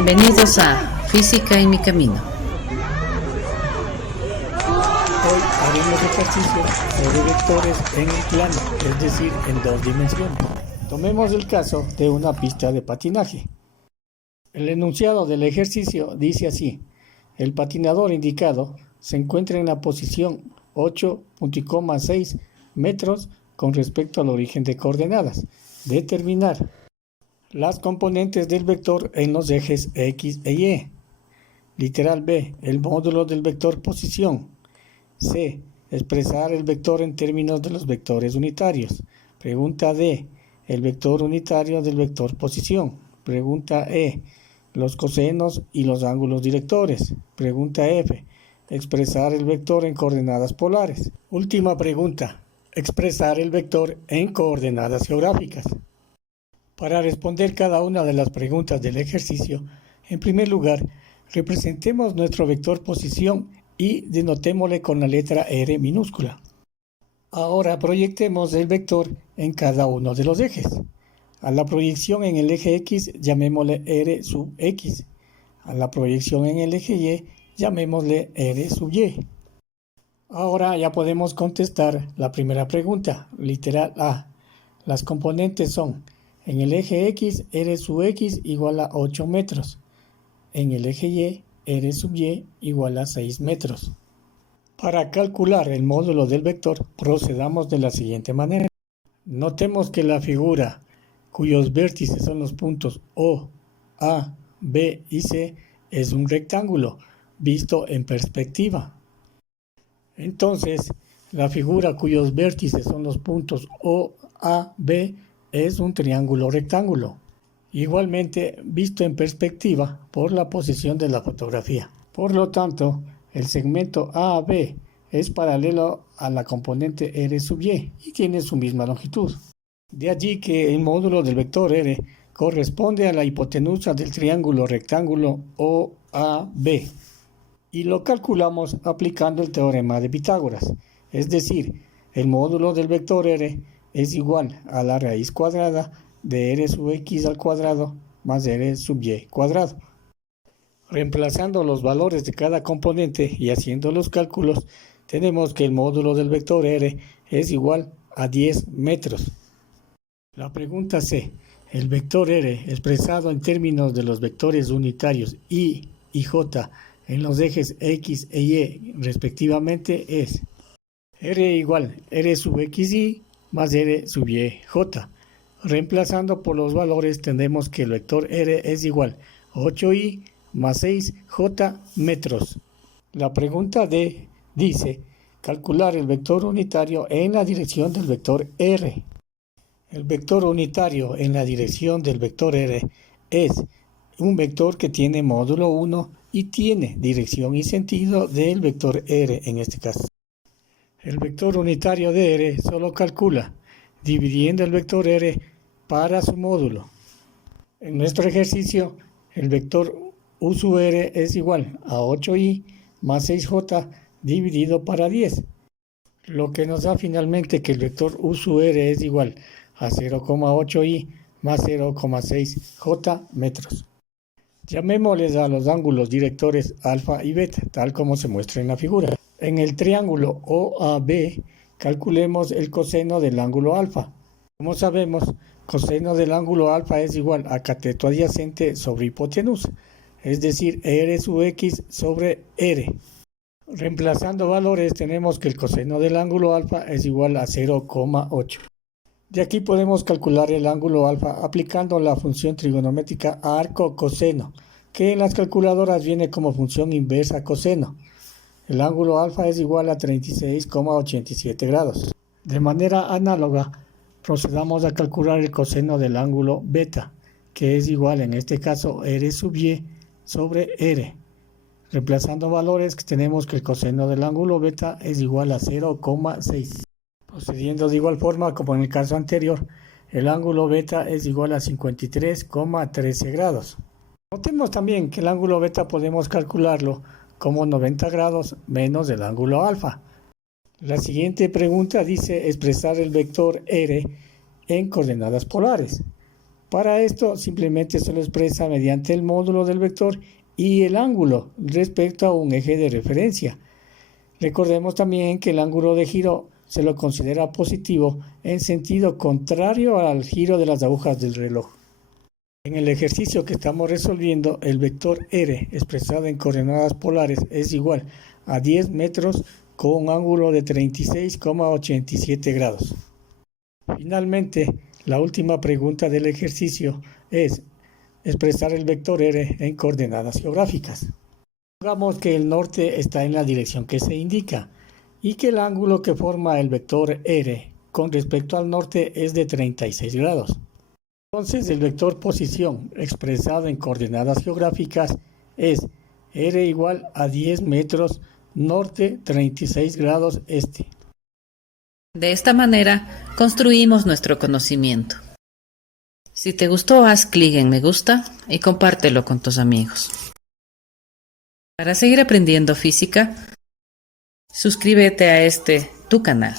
Bienvenidos a Física en mi camino. Hoy haremos ejercicio sobre vectores en el plano, es decir, en dos dimensiones. Tomemos el caso de una pista de patinaje. El enunciado del ejercicio dice así: el patinador indicado se encuentra en la posición 8,6 metros con respecto al origen de coordenadas. Determinar las componentes del vector en los ejes X e Y. Literal B, el módulo del vector posición. C, expresar el vector en términos de los vectores unitarios. Pregunta D, el vector unitario del vector posición. Pregunta E, los cosenos y los ángulos directores. Pregunta F, expresar el vector en coordenadas polares. Última pregunta, expresar el vector en coordenadas geográficas. Para responder cada una de las preguntas del ejercicio, en primer lugar, representemos nuestro vector posición y denotémosle con la letra R minúscula. Ahora proyectemos el vector en cada uno de los ejes. A la proyección en el eje X llamémosle R sub X. A la proyección en el eje Y llamémosle R sub Y. Ahora ya podemos contestar la primera pregunta, literal A. Las componentes son: en el eje X, R sub X igual a 8 metros. En el eje Y, R sub Y igual a 6 metros. Para calcular el módulo del vector, procedamos de la siguiente manera. Notemos que la figura, cuyos vértices son los puntos O, A, B y C, es un rectángulo, visto en perspectiva. Entonces, la figura cuyos vértices son los puntos O, A, B, es un triángulo rectángulo, igualmente visto en perspectiva por la posición de la fotografía. Por lo tanto, el segmento AB es paralelo a la componente R sub Y y tiene su misma longitud. De allí que el módulo del vector R corresponde a la hipotenusa del triángulo rectángulo OAB y lo calculamos aplicando el teorema de Pitágoras, es decir, el módulo del vector R es igual a la raíz cuadrada de R sub X al cuadrado más R sub Y cuadrado. Reemplazando los valores de cada componente y haciendo los cálculos, tenemos que el módulo del vector R es igual a 10 metros. La pregunta C, el vector R expresado en términos de los vectores unitarios I y J en los ejes X e Y respectivamente es R igual R sub XY más R sub Y J. Reemplazando por los valores tendremos que el vector R es igual a 8i más 6j metros. La pregunta D dice calcular el vector unitario en la dirección del vector R. El vector unitario en la dirección del vector R es un vector que tiene módulo 1 y tiene dirección y sentido del vector R en este caso. El vector unitario de R solo calcula dividiendo el vector R para su módulo. En nuestro ejercicio, el vector U sub R es igual a 8i más 6j dividido para 10, lo que nos da finalmente que el vector U sub R es igual a 0,8i más 0,6j metros. Llamémosles a los ángulos directores alfa y beta, tal como se muestra en la figura. En el triángulo OAB, calculemos el coseno del ángulo alfa. Como sabemos, coseno del ángulo alfa es igual a cateto adyacente sobre hipotenusa, es decir, R sub X sobre R. Reemplazando valores, tenemos que el coseno del ángulo alfa es igual a 0,8. De aquí podemos calcular el ángulo alfa aplicando la función trigonométrica arco-coseno, que en las calculadoras viene como función inversa coseno. El ángulo alfa es igual a 36,87 grados. De manera análoga, procedamos a calcular el coseno del ángulo beta, que es igual en este caso R sub Y sobre R. Reemplazando valores, tenemos que el coseno del ángulo beta es igual a 0,6. Procediendo de igual forma como en el caso anterior, el ángulo beta es igual a 53,13 grados. Notemos también que el ángulo beta podemos calcularlo como 90 grados menos el ángulo alfa. La siguiente pregunta dice expresar el vector R en coordenadas polares. Para esto simplemente se lo expresa mediante el módulo del vector y el ángulo respecto a un eje de referencia. Recordemos también que el ángulo de giro se lo considera positivo en sentido contrario al giro de las agujas del reloj. En el ejercicio que estamos resolviendo, el vector r expresado en coordenadas polares es igual a 10 metros con un ángulo de 36,87 grados. Finalmente, la última pregunta del ejercicio es expresar el vector r en coordenadas geográficas. Supongamos que el norte está en la dirección que se indica y que el ángulo que forma el vector r con respecto al norte es de 36 grados. Entonces el vector posición expresado en coordenadas geográficas es r igual a 10 metros norte 36 grados este. De esta manera, construimos nuestro conocimiento. Si te gustó, haz clic en me gusta y compártelo con tus amigos. Para seguir aprendiendo física, suscríbete a tu canal.